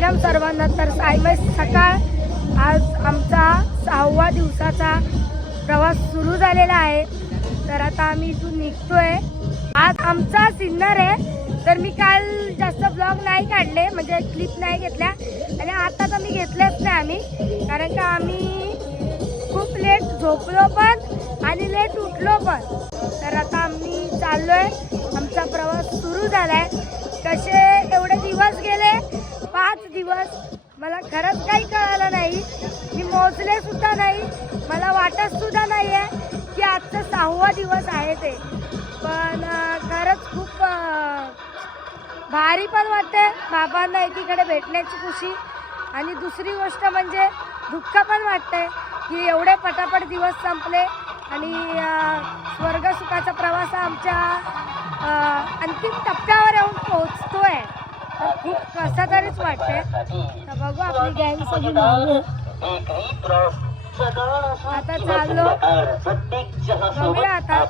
सायराम सर्वांना. तर सायमय सकाळ आज आमचा 6वा दिवसाचा प्रवास सुरू झालेला आहे. तर आता आम्ही इथून निघतोय. आज आमचा सिन्नर आहे. तर मी काल जास्त ब्लॉग नाही काढले, म्हणजे क्लिप नाही घेतल्या आणि आता तर मी घेतल्याच नाही आम्ही, कारण का आम्ही खूप लेट झोपलो पण आणि लेट उठलो पण. तर आता आम्ही चाललोय. आमचा प्रवास सुरू झालाय. कसे एवढे दिवस गेले, 5 दिवस, मला खरंच काही कळालं नाही. मी मोजले सुद्धा नाही, मला वाटत सुद्धा नाही आहे की आजचा 6वा दिवस आहे ते. पण खरंच खूप भारी पण वाटते बाबांना एकीकडे भेटण्याची खुशी. आणि दुसरी गोष्ट म्हणजे दुःख पण वाटतंय की एवढे पटापट दिवस संपले आणि स्वर्ग सुखाचा प्रवास आमच्या अंतिम टप्प्यावर येऊन पोहोचतोय. तर खूप कसं तरीच वाटतंय. तर बघू आपली गँग सगळी मागू. आता चाललो, बघूया आता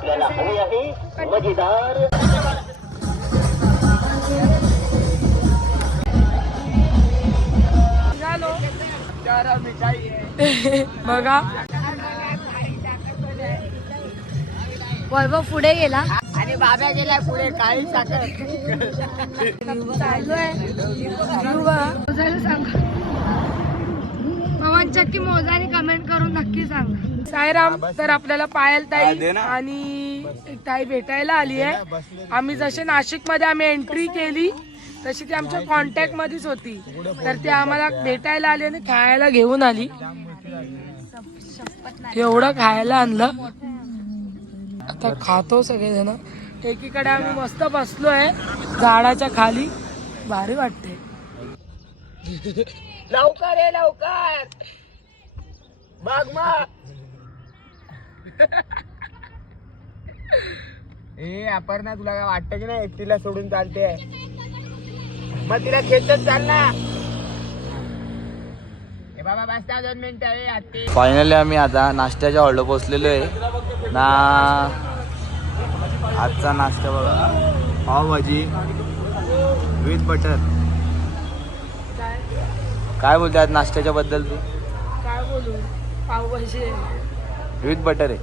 बघा. वैभव पुढे गेला आणि बाबा गेला पुढे. काही साखर चालू आहे. सांगा पवन चक्की मोजाने कमेंट करून नक्की सांगा. सायराम. तर आपल्याला पायल ताई आणि एक ताई भेटायला आली आहे. आम्ही जसे नाशिक मध्ये आम्ही एंट्री केली तशी ती आमच्या कॉन्टॅक्ट मध्येच होती. तर ती आम्हाला भेटायला आली आणि खायला घेऊन आली. एवढं खायला आणलं. आता खातो सगळेजण. एकीकडे आम्ही मस्त बसलोय झाडाच्या खाली. भारी वाटते. लवकर ये लवकर. बघ मग. ए अपर्णा, तुला काय वाटतं की नाही एकटीला सोडून चालते? मग तिला खेचत चाल ना. ए बाबा बसता 2 मिनिटं. फायनली आम्ही आता नाश्त्याच्या हॉल्ट पोचलेलो आहे ना. आजचा नाश्ता बघा, पावभाजी विथ बटर. काय बोलतात नाश्त्याच्या बद्दल तू? काय बोलू, पावभाजी विथ बटर आहे.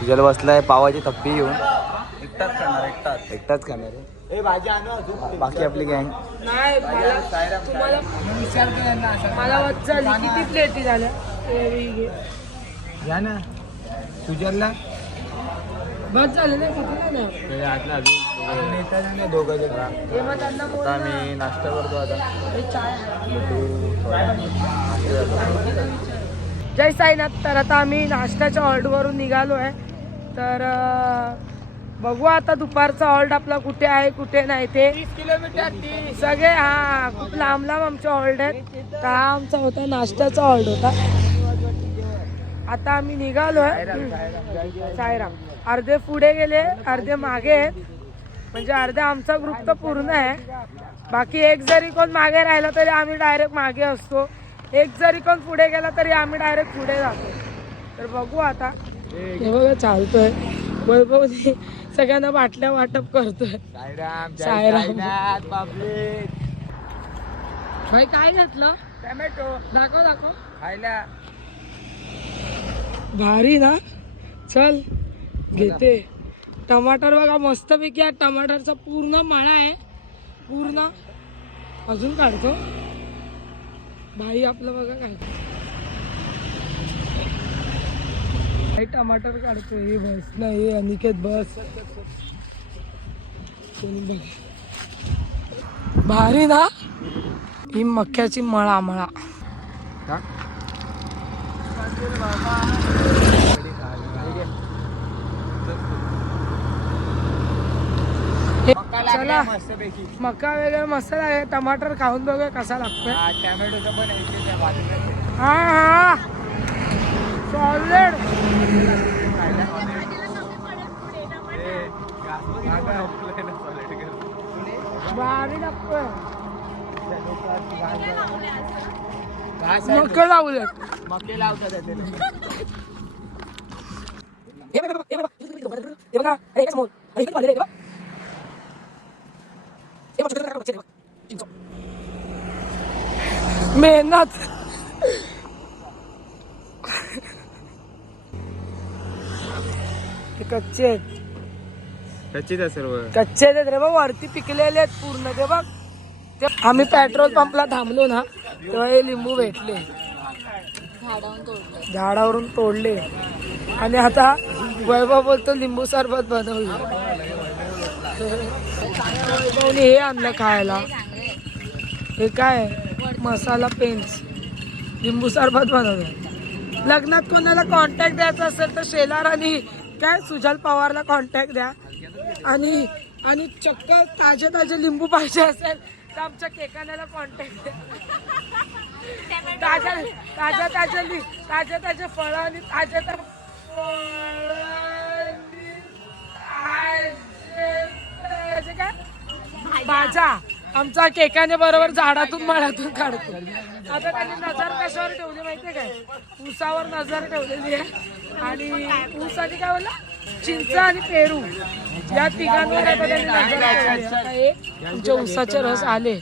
तुझ्याला बसलाय पावाची थप्पी घेऊन. एकटाच खाणार आहे. बाकी आपली गँग नाही. मला वाटतं किती प्लेटी झाल्या घ्या ना. सुजलला बस झालं ना. किती झालं दोघं. हे मग त्यांना बोल आता ना. आम्ही नाश्ता करतो आता. हे चाय. जय साईनाथ. तर आता आम्ही नाश्त्याच्या हॉल्टवरून निघालो आहे. तर बघू आता दुपारचा हॉल्ट आपला कुठे आहे कुठे नाही ते. 30 किलोमीटर सगळे. हा खूप लांब लांब आमचे हॉल्ट आहेत. तर हा आमचा होता नाश्त्याचा हॉल्ट होता. आता आम्ही निघालोय. सायराम. अर्धे पुढे गेले, अर्धे मागे आहेत. म्हणजे अर्धे आमचा ग्रुप तर पूर्ण आहे. बाकी एक जरी कोण मागे राहिला तरी आम्ही डायरेक्ट मागे असतो. एक जरी कोण पुढे गेला तरी आम्ही डायरेक्ट पुढे जातो. तर बघू आता. हे बघा चालतोय. वैभव सगळ्यांना बाटल्या वाटप करतोय. सायराम. भाई काय घेतलं? टोमॅटो दाखव खायला. भारी ना. चल घेते. टमाटर बघा मस्तपैकी. हा टमाटरचा पूर्ण मळा आहे. पूर्ण अजून काढतो. भाई आपलं बघा काय भाई टमाटर काढतो. हे बस नाही अनिकेत बस. भारी ना. ही मक्याची मळा. चला मका वगैरे मस्त आहे. टमाटर खाऊन बघूया कसा लागतोय. टोमॅटोचं पण आहे. हा सॉलिड. भारी लागतोय. मका लावले. मके लावतात मेहनत ते कच्चे आहेत. कच्चीच आहे सर्व. कच्चे आहेत रे बघ, वरती पिकलेले आहेत पूर्ण. ते बघ, ते आम्ही पेट्रोल पंपला थांबलो ना तेव्हा हे लिंबू भेटले, झाडावरून तोडले. आणि आता वैभव बोलतो लिंबू सरबत बनवलं. वैभवने हे आणलं खायला. हे काय मसाला पेन्स, लिंबू सरबत बनवलं. लग्नात कोणाला कॉन्टॅक्ट द्यायचा असेल तर शेलार आणि काय सुजल पवारला कॉन्टॅक्ट द्या. आणि आणि चक्क ताजे ताजे लिंबू पाहिजे असेल तर आमच्या केकानाला कॉन्टॅक्ट द्या. ताज्या ताज्या ताज्या ताज्या फळं आणि ताज्या काय भाज्या आमचा केकाने बरोबर झाडातून मळ्यातून काढतो. आता त्यांनी नजर कशावर ठेवली माहितीये काय? ऊसावर नजर ठेवलेली आहे. आणि ऊस आणि काय बोलला, चिंच आणि पेरू या तिघांवर आता त्यांनी नजर ठेवली. आता हे तुमच्या ऊसाचे रस आले.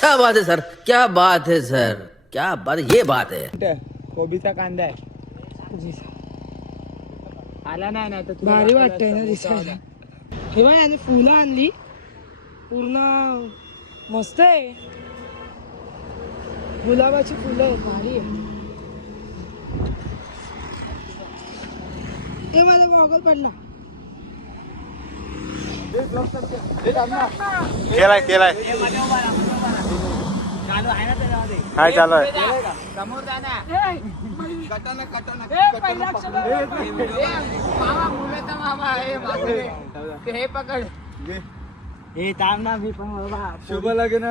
क्या बात है सर, क्या बात है सर, क्या बात, ये बात है. कोबीचा कांदा आहे. आला नाही ना तर भारी वाटतंय ना दिसायला. हे बघ, आणि फुलं आणली पूर्ण मस्त आहे. गुलाबाची फुलं आहेत, भारी आहे. हे माझा गॉगल पडला. केलाय केलाय काय चालू आहे. समोर जा ना. मामा हे पकड. हे ताम ना मी पण शुभ लग्न.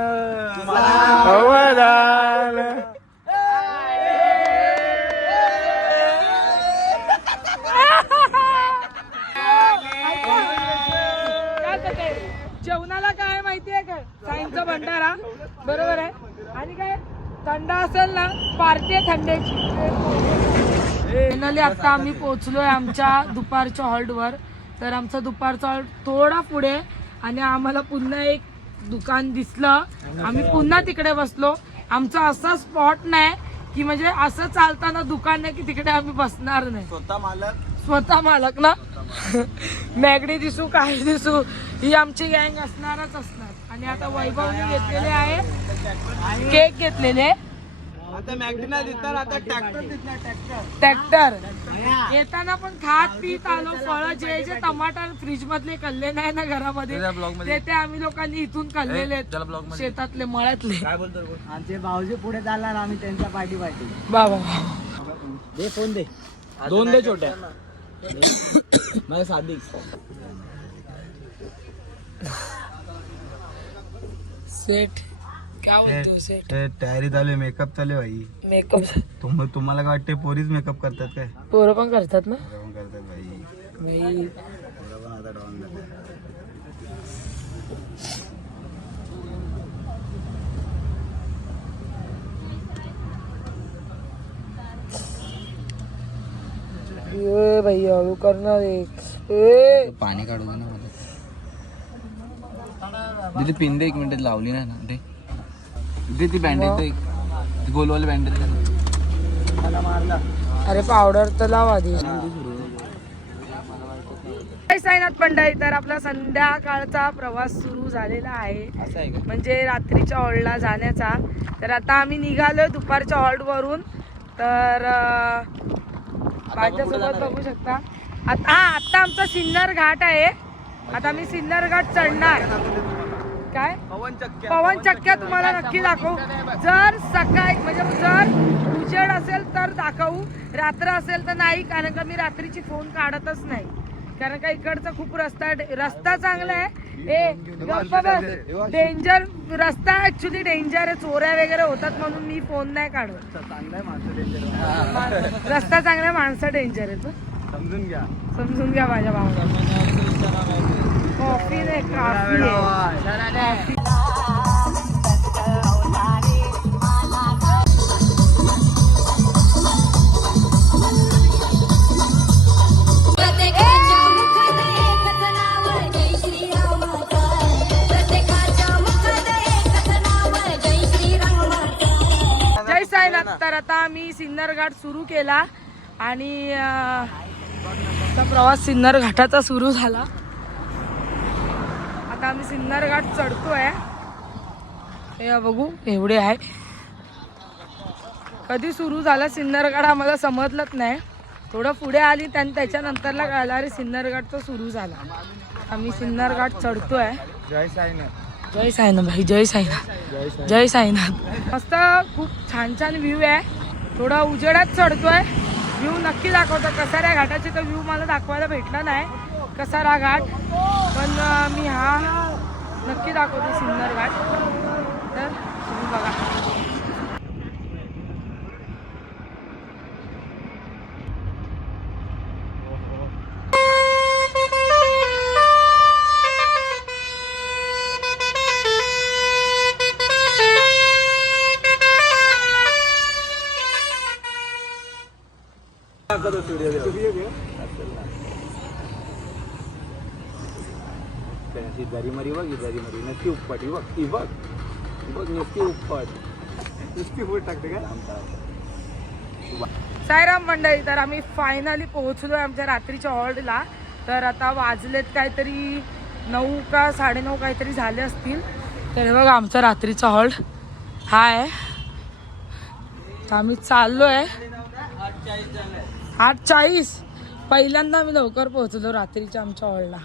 जेवणाला काय माहितीये काय? साईंचा भंडारा बरोबर आहे. आणि काय थंड असेल ना, पार्टी आहे थंड्याची. फायनली आता आम्ही पोहोचलोय आमच्या दुपारच्या हॉल्टवर. तर आमचा दुपारचा हॉल्ट थोडा पुढे आणि आम्हाला पुन्हा एक दुकान दिसलं. आम्ही पुन्हा तिकडे बसलो. आमचा असा स्पॉट नाही की म्हणजे असं चालताना दुकान नाही की तिकडे आम्ही बसणार नाही. स्वतः मालक ना. मॅगडी दिसू काय दिसू, ही आमची गँग असणारच असणार. आणि आता वैभवने घेतलेले आहे केक घेतलेले. आता मॅगडीना दिसणार, आता ट्रॅक्टर दिसणार. ट्रॅक्टर येताना पण खात पीत आलो. फळं जे जे टमाटर फ्रीज मधले कल्ले नाही ना घरामध्ये, ते आम्ही लोकांनी इथून कल्लेले आहेत, शेतातले मळ्यातले. आमचे भाऊजी पुढे चालणार, आम्ही त्यांच्या पाठी बाबा दे फोन दे. दोन दे छोट्या. माझ्या साधी सेट काय म्हणतो सेट? तयारी चालू आहे, मेकअप चालू आहे भाई. मेकअप तुम्हाला काय वाटते पोरीच मेकअप करतात काय? पोरं पण करतात ना पोरं पण करतात भाई. बाई. पोरं पण आता डाऊन झाले. ए भाई हळू करणार एक. पाणी काढू दे ना मला. तिथे पिन दे, एक मिनिट लावली नाही ना ते. दे ती बँडेज दे, ती गोलवाली बँडेज दे. अरे पावडर तर लाव आधी. साईनाथ मंडळी, तर आपला संध्याकाळचा प्रवास सुरू झालेला आहे. असं आहे का? म्हणजे रात्रीच्या हॉल्टला जाण्याचा. तर आता आम्ही निघालोय दुपारच्या हॉल्ट वरून. तर माझ्यासोबत बघू शकता. आता आमचा सिन्नर घाट आहे. आता आम्ही सिन्नर घाट चढणार. काय पवन चक्क्या तुम्हाला नक्की दाखवू. जर सकाळी म्हणजे जर उजेड असेल तर दाखवू, रात्र असेल तर नाही. कारण का मी रात्रीची फोन काढतच नाही. कारण का इकडचा खूप रस्ता चांगला आहे. डेंजर रस्ता ऍक्च्युली डेंजर आहे. चोऱ्या वगैरे होतात म्हणून मी फोन नाही काढत. रस्ता चांगला, माणसं डेंजर आहे. समजून घ्या माझ्या भावाला. कॉफी नाही, कॉफी आहे. तर आता आम्ही सिन्नर घाट सुरू केला आणि आता प्रवास सिन्नर घाटाचा सुरू झाला. आता आम्ही सिन्नर घाट चढतोय. हे बघू एवढे आहे. कधी सुरू झाला सिन्नर घाट आम्हाला समजलंच नाही. थोडं पुढे आली त्याच्यानंतरला कळलं अरे सिन्नर घाटचा सुरू झाला. आम्ही सिन्नर घाट चढतोय. जय साईनाथ. जय साईनाथ भाई, जय साईनाथ, जय साईनाथ. मस्त खूप छान छान व्ह्यू आहे. थोडा उजेडात चढतोय. व्ह्यू नक्की दाखवतो. कसारा घाटाचे तर व्ह्यू मला दाखवायला भेटला नाही कसारा घाट, पण मी हा नक्की दाखवतो सिन्नर घाट. तर तुम्ही बघा. दरी मरी बघ, दरी मरी नक्की उपट बघ, ती बघ बघ नुसती उपट, नुसती उपट टाकते का. साईराम मंडळी, तर आम्ही फायनली पोहोचलोय आमच्या रात्रीच्या हॉल्टला. तर आता वाजलेत काहीतरी 9 का 9:30 काहीतरी झाले असतील. तर हे बघा आमचा रात्रीचा हॉल्ट हा आहे. तर आम्ही चाललोय. 8:40. पहिल्यांदा आम्ही लवकर पोहोचलो रात्रीच्या आमच्या हॉलला.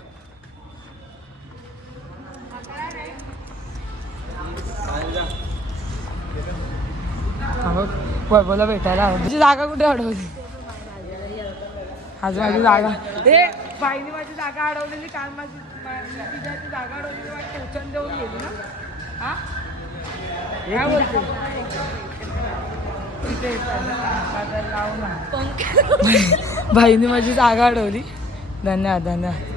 वैभवला भेटायला तुझी जागा कुठे अडवली? आज माझी जागा हे बाईने माझी जागा अडवलेली. काल माझी तिची जागा अडवलेली टोचन देऊन गेली ना. हा काय बोलते बाईने माझी जागा अडवली. धन्यवाद धन्यवाद.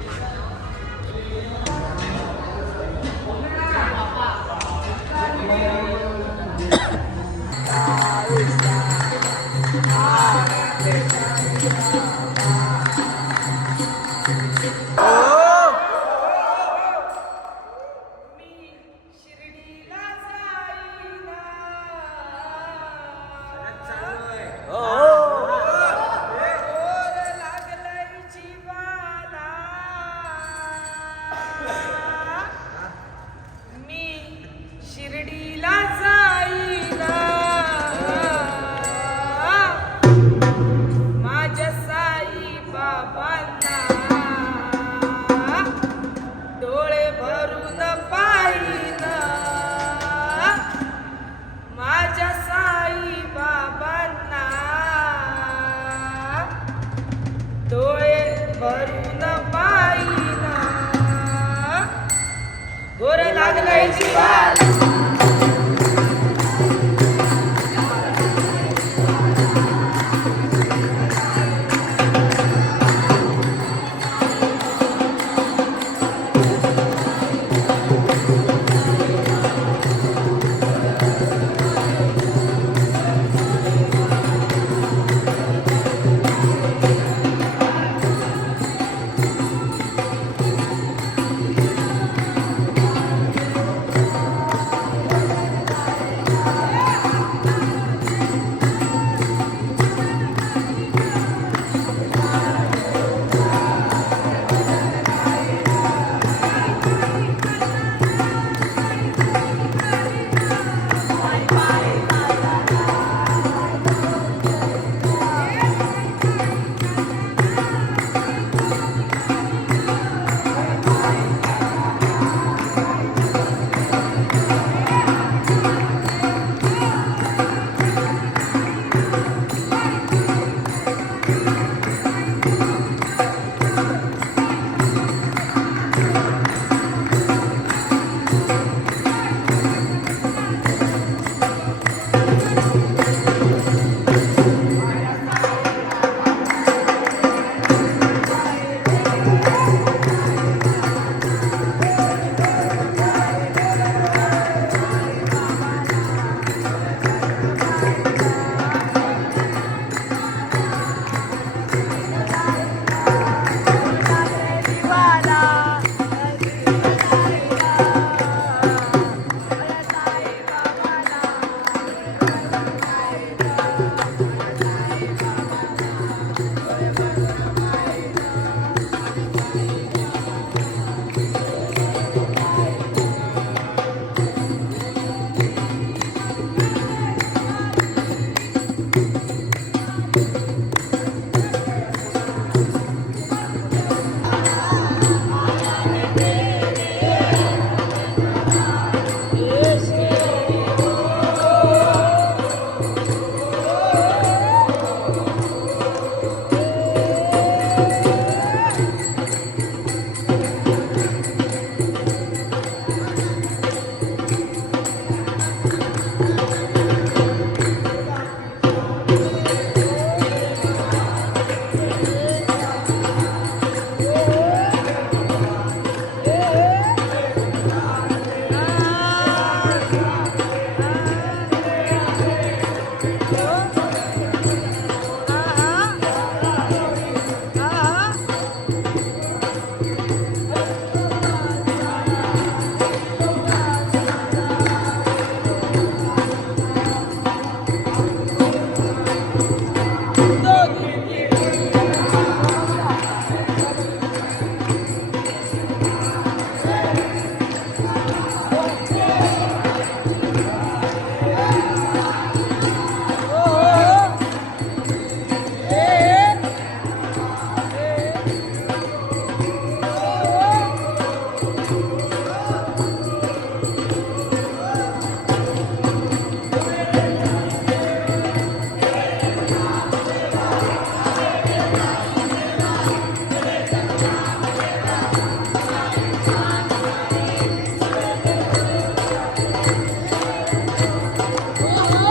आहे